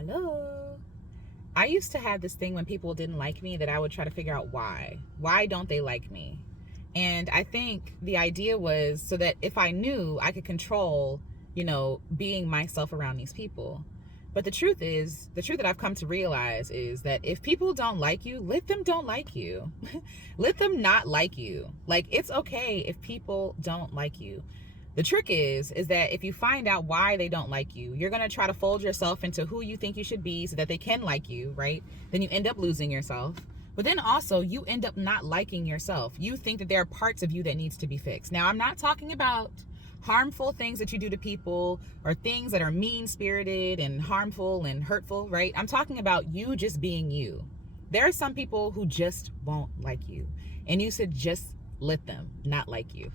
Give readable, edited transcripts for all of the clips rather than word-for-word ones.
Hello. I used to have this thing when people didn't like me that I would try to figure out why. Why don't they like me? And I think the idea was so that if I knew, I could control, being myself around these people. But the truth that I've come to realize is that if people don't like you, let them don't like you. Let them not like you. Like, it's okay if people don't like you. The trick is that if you find out why they don't like you, you're going to try to fold yourself into who you think you should be so that they can like you, right? Then you end up losing yourself. But then also you end up not liking yourself. You think that there are parts of you that needs to be fixed. Now, I'm not talking about harmful things that you do to people or things that are mean-spirited and harmful and hurtful, right? I'm talking about you just being you. There are some people who just won't like you, and you should just let them not like you.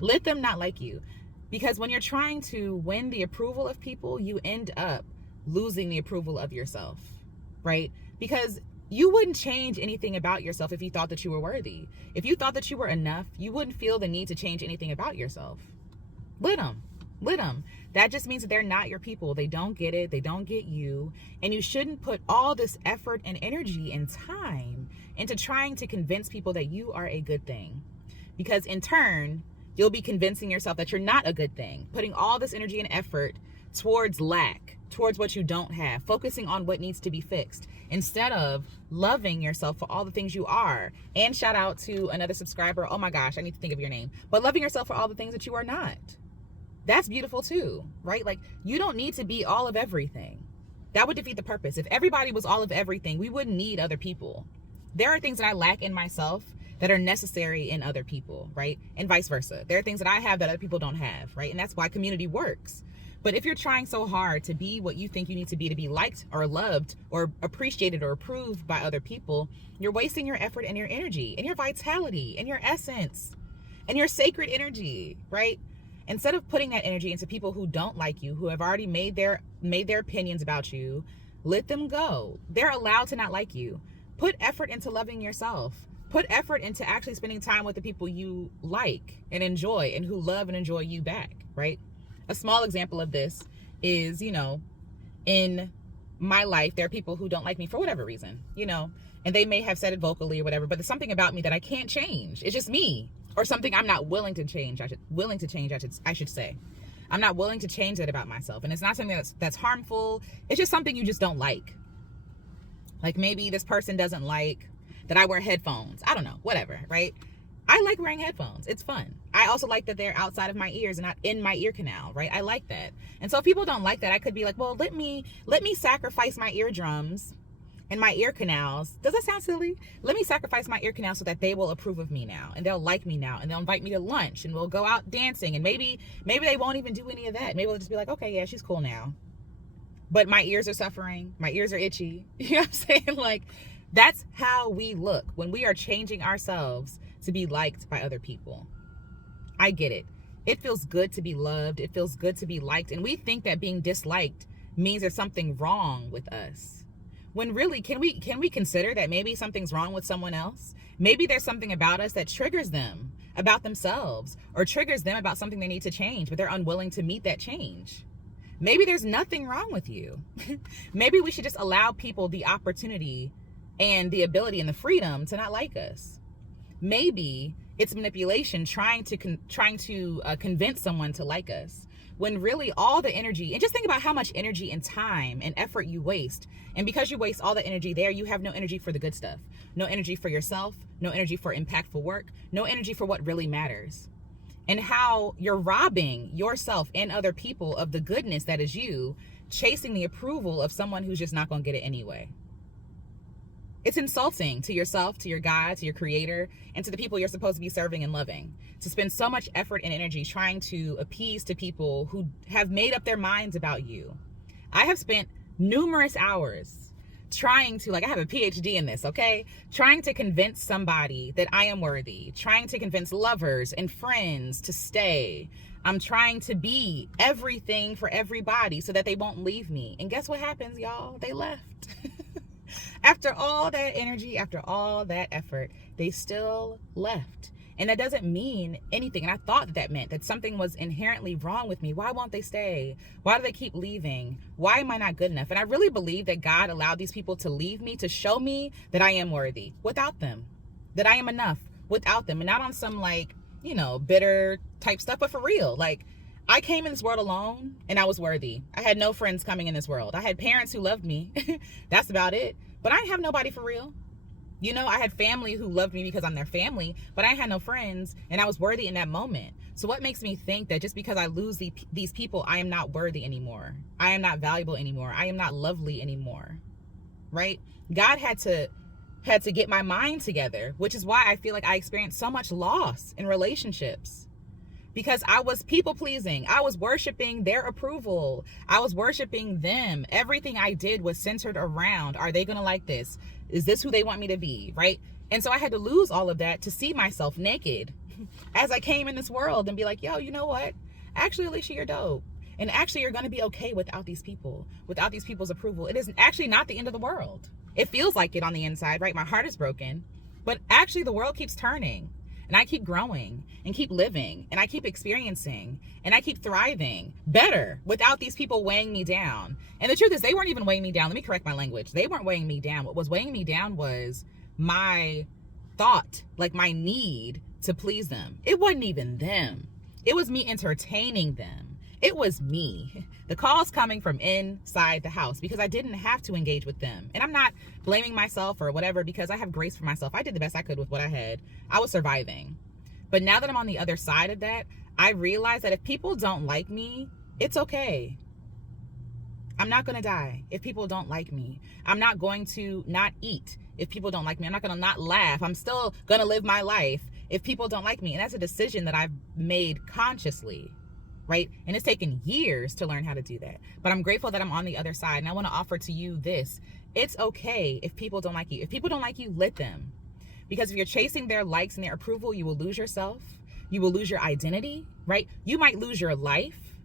Let them not like you. Because when you're trying to win the approval of people, you end up losing the approval of yourself, right? Because you wouldn't change anything about yourself if you thought that you were worthy. If you thought that you were enough, you wouldn't feel the need to change anything about yourself. Let them. Let them. That just means that they're not your people. They don't get it. They don't get you. And you shouldn't put all this effort and energy and time into trying to convince people that you are a good thing. Because in turn, you'll be convincing yourself that you're not a good thing. Putting all this energy and effort towards lack, towards what you don't have, focusing on what needs to be fixed, instead of loving yourself for all the things you are. And shout out to another subscriber. Oh my gosh, I need to think of your name. But loving yourself for all the things that you are not. That's beautiful too, right? Like, you don't need to be all of everything. That would defeat the purpose. If everybody was all of everything, we wouldn't need other people. There are things that I lack in myself that are necessary in other people, right? And vice versa. There are things that I have that other people don't have, right? And that's why community works. But if you're trying so hard to be what you think you need to be liked or loved or appreciated or approved by other people, you're wasting your effort and your energy and your vitality and your essence and your sacred energy, right? Instead of putting that energy into people who don't like you, who have already made their opinions about you, let them go. They're allowed to not like you. Put effort into loving yourself. Put effort into actually spending time with the people you like and enjoy and who love and enjoy you back, right? A small example of this is, in my life, there are people who don't like me for whatever reason, and they may have said it vocally or whatever, but there's something about me that I can't change. It's just me. Or something I'm not willing to change. I should say. I'm not willing to change that about myself. And it's not something that's harmful. It's just something you just don't like. Like, maybe this person doesn't like that I wear headphones. I don't know, whatever, right? I like wearing headphones. It's fun. I also like that they're outside of my ears and not in my ear canal, right? I like that. And so if people don't like that, I could be like, well, let me sacrifice my eardrums and my ear canals. Does that sound silly? Let me sacrifice my ear canals so that they will approve of me now, and they'll like me now, and they'll invite me to lunch, and we'll go out dancing, and maybe they won't even do any of that. Maybe they'll just be like, okay, yeah, she's cool now. But my ears are suffering. My ears are itchy. You know what I'm saying? Like, that's how we look when we are changing ourselves to be liked by other people. I get it. It feels good to be loved. It feels good to be liked. And we think that being disliked means there's something wrong with us. When really, can we consider that maybe something's wrong with someone else? Maybe there's something about us that triggers them about themselves, or triggers them about something they need to change, but they're unwilling to meet that change. Maybe there's nothing wrong with you. Maybe we should just allow people the opportunity and the ability and the freedom to not like us. Maybe it's manipulation trying to convince someone to like us, when really all the energy, and just think about how much energy and time and effort you waste. And because you waste all the energy there, you have no energy for the good stuff, no energy for yourself, no energy for impactful work, no energy for what really matters. And how you're robbing yourself and other people of the goodness that is you, chasing the approval of someone who's just not going to get it anyway. It's insulting to yourself, to your God, to your creator, and to the people you're supposed to be serving and loving, to spend so much effort and energy trying to appease to people who have made up their minds about you. I have spent numerous hours trying to, I have a PhD in this, okay? Trying to convince somebody that I am worthy, trying to convince lovers and friends to stay. I'm trying to be everything for everybody so that they won't leave me. And guess what happens, y'all? They left. After all that energy, after all that effort, they still left. And that doesn't mean anything. And I thought that meant that something was inherently wrong with me. Why won't they stay? Why do they keep leaving? Why am I not good enough? And I really believe that God allowed these people to leave me to show me that I am worthy without them, that I am enough without them, and not on some like, bitter type stuff, but for real. Like, I came in this world alone and I was worthy. I had no friends coming in this world. I had parents who loved me. That's about it. But I didn't have nobody for real. I had family who loved me because I'm their family, but I had no friends, and I was worthy in that moment. So what makes me think that just because I lose these people, I am not worthy anymore? I am not valuable anymore. I am not lovely anymore, right? God had to get my mind together, which is why I feel like I experienced so much loss in relationships, because I was people pleasing. I was worshiping their approval. I was worshiping them. Everything I did was centered around, are they going to like this? Is this who they want me to be? Right? And so I had to lose all of that to see myself naked as I came in this world and be like, yo, you know what? Actually, Alicia, you're dope. And actually, you're going to be okay without these people, without these people's approval. It is actually not the end of the world. It feels like it on the inside, right? My heart is broken, but actually the world keeps turning. And I keep growing and keep living and I keep experiencing and I keep thriving better without these people weighing me down. And the truth is, they weren't even weighing me down. Let me correct my language. They weren't weighing me down. What was weighing me down was my thought, like my need to please them. It wasn't even them. It was me entertaining them. It was me. The calls coming from inside the house because I didn't have to engage with them. And I'm not blaming myself or whatever, because I have grace for myself. I did the best I could with what I had. I was surviving. But now that I'm on the other side of that, I realize that if people don't like me, it's okay. I'm not going to die if people don't like me. I'm not going to not eat if people don't like me. I'm not going to not laugh. I'm still going to live my life if people don't like me. And that's a decision that I've made consciously. Right? And it's taken years to learn how to do that. But I'm grateful that I'm on the other side. And I want to offer to you this. It's okay if people don't like you. If people don't like you, let them. Because if you're chasing their likes and their approval, you will lose yourself. You will lose your identity, right? You might lose your life.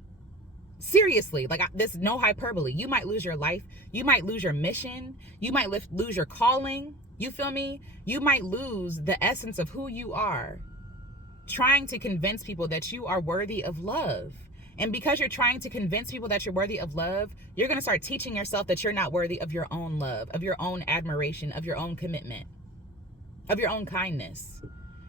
Seriously, like this, no hyperbole. You might lose your life. You might lose your mission. You might lose your calling. You feel me? You might lose the essence of who you are, trying to convince people that you are worthy of love. And because you're trying to convince people that you're worthy of love, you're going to start teaching yourself that you're not worthy of your own love, of your own admiration, of your own commitment, of your own kindness.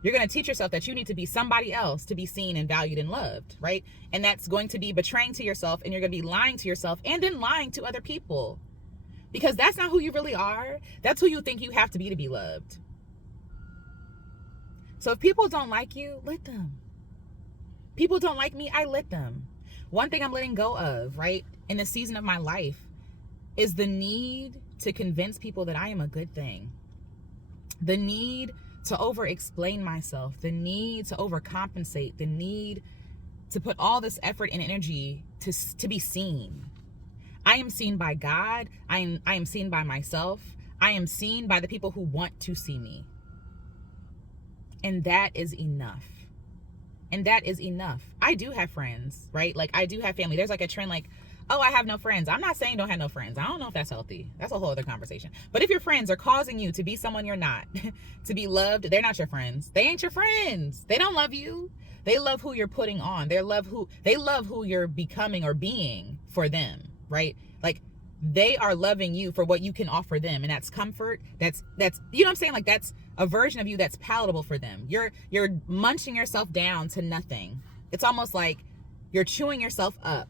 You're going to teach yourself that you need to be somebody else to be seen and valued and loved, right? And that's going to be betraying to yourself, and you're going to be lying to yourself and then lying to other people, because that's not who you really are. That's who you think you have to be loved. So if people don't like you, let them. People don't like me, I let them. One thing I'm letting go of, right, in this season of my life is the need to convince people that I am a good thing. The need to over-explain myself. The need to overcompensate. The need to put all this effort and energy to be seen. I am seen by God. I am seen by myself. I am seen by the people who want to see me. And that is enough. And that is enough. I do have friends, right? Like, I do have family. There's like a trend like, oh, I have no friends. I'm not saying don't have no friends. I don't know if that's healthy. That's a whole other conversation. But if your friends are causing you to be someone you're not, to be loved, they're not your friends. They ain't your friends. They don't love you. They love who you're putting on. They love who you're becoming or being for them, right? Like, they are loving you for what you can offer them, and that's comfort. That's you know what I'm saying? Like, that's a version of you that's palatable for them. You're munching yourself down to nothing. It's almost like you're chewing yourself up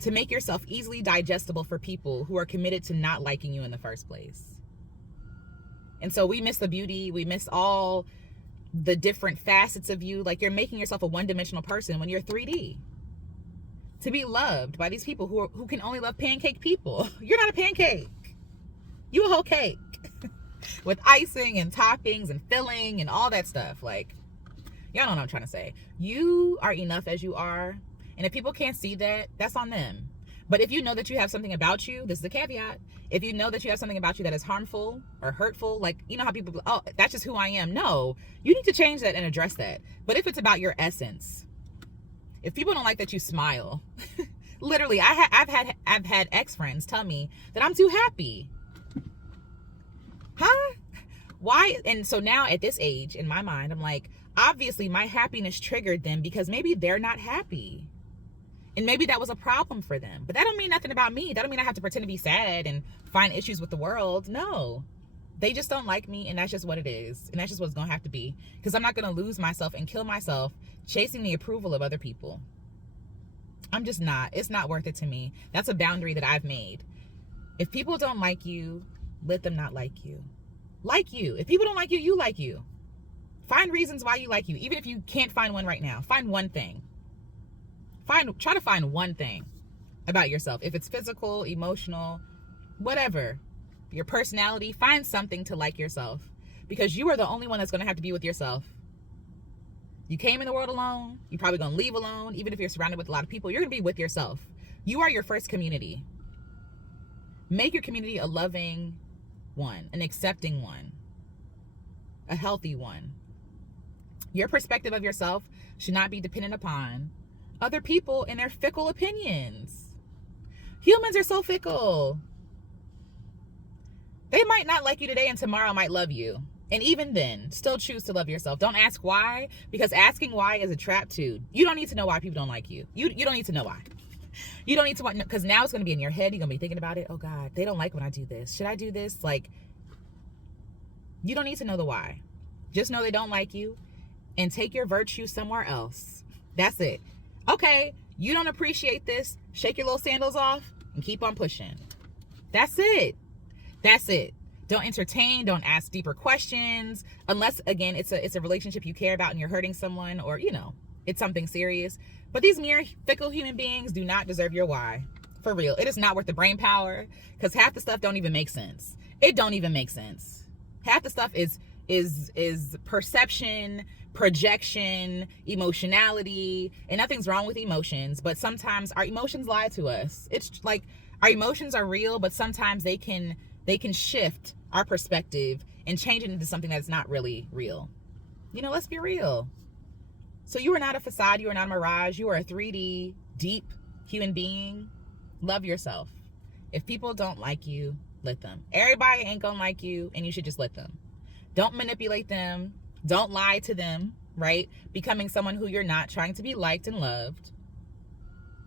to make yourself easily digestible for people who are committed to not liking you in the first place. And so we miss the beauty. We miss all the different facets of you. Like, you're making yourself a one-dimensional person when you're 3D. To be loved by these people who can only love pancake people. You're not a pancake. You a whole cake. With icing and toppings and filling and all that stuff. Like, y'all know what I'm trying to say. You are enough as you are. And if people can't see that, that's on them. But if you know that you have something about you, this is the caveat. If you know that you have something about you that is harmful or hurtful, like, you know how people, oh, that's just who I am. No, you need to change that and address that. But if it's about your essence, if people don't like that you smile, literally, I've had ex-friends tell me that I'm too happy. Huh? Why? And so now at this age, in my mind, I'm like, Obviously, my happiness triggered them because maybe they're not happy. And maybe that was a problem for them. But that don't mean nothing about me. That don't mean I have to pretend to be sad and find issues with the world. No. They just don't like me, and that's just what it is. And that's just what it's going to have to be. Because I'm not going to lose myself and kill myself chasing the approval of other people. I'm just not. It's not worth it to me. That's a boundary that I've made. If people don't like you, let them not like you. Like you. If people don't like you, you like you. Find reasons why you like you. Even if you can't find one right now, find one thing. Try to find one thing about yourself. If it's physical, emotional, whatever, your personality, find something to like yourself, because you are the only one that's going to have to be with yourself. You came in the world alone. You're probably going to leave alone. Even if you're surrounded with a lot of people, you're going to be with yourself. You are your first community. Make your community a loving one, an accepting one, a healthy one. Your perspective of yourself should not be dependent upon other people and their fickle opinions. Humans are so fickle. They might not like you today and tomorrow might love you. And even then, still choose to love yourself. Don't ask why, because asking why is a trap too. You don't need to know why people don't like you. You don't need to know why. You don't need to, because now it's going to be in your head. You're going to be thinking about it. Oh God, they don't like when I do this. Should I do this? Like, you don't need to know the why. Just know they don't like you and take your virtue somewhere else. That's it. Okay, you don't appreciate this. Shake your little sandals off and keep on pushing. That's it. That's it. Don't entertain. Don't ask deeper questions. Unless, again, it's a relationship you care about and you're hurting someone, or, it's something serious. But these mere fickle human beings do not deserve your why. For real. It is not worth the brain power, because half the stuff don't even make sense. It don't even make sense. Half the stuff is perception, projection, emotionality, and nothing's wrong with emotions, but sometimes our emotions lie to us. It's like our emotions are real, but sometimes they can shift our perspective and change it into something that's not really real. Let's be real. So you are not a facade, you are not a mirage, you are a 3D deep human being. Love yourself. If people don't like you, let them. Everybody ain't gonna like you, and you should just let them. Don't manipulate them. Don't lie to them, right? Becoming someone who you're not, trying to be liked and loved.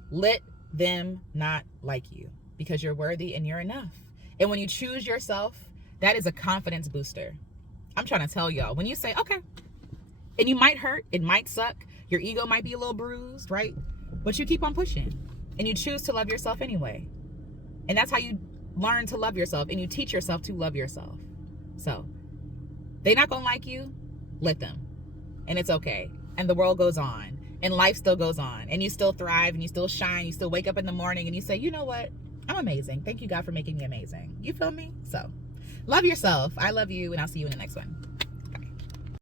Let them not like you, because you're worthy and you're enough. And when you choose yourself, that is a confidence booster. I'm trying to tell y'all, when you say, okay, and you might hurt, it might suck, your ego might be a little bruised, right? But you keep on pushing and you choose to love yourself anyway. And that's how you learn to love yourself, and you teach yourself to love yourself. So they're not gonna like you, let them. And it's okay. And the world goes on, and life still goes on, and you still thrive, and you still shine. You still wake up in the morning and you say, you know what? I'm amazing. Thank you, God, for making me amazing. You feel me? So love yourself. I love you, and I'll see you in the next one.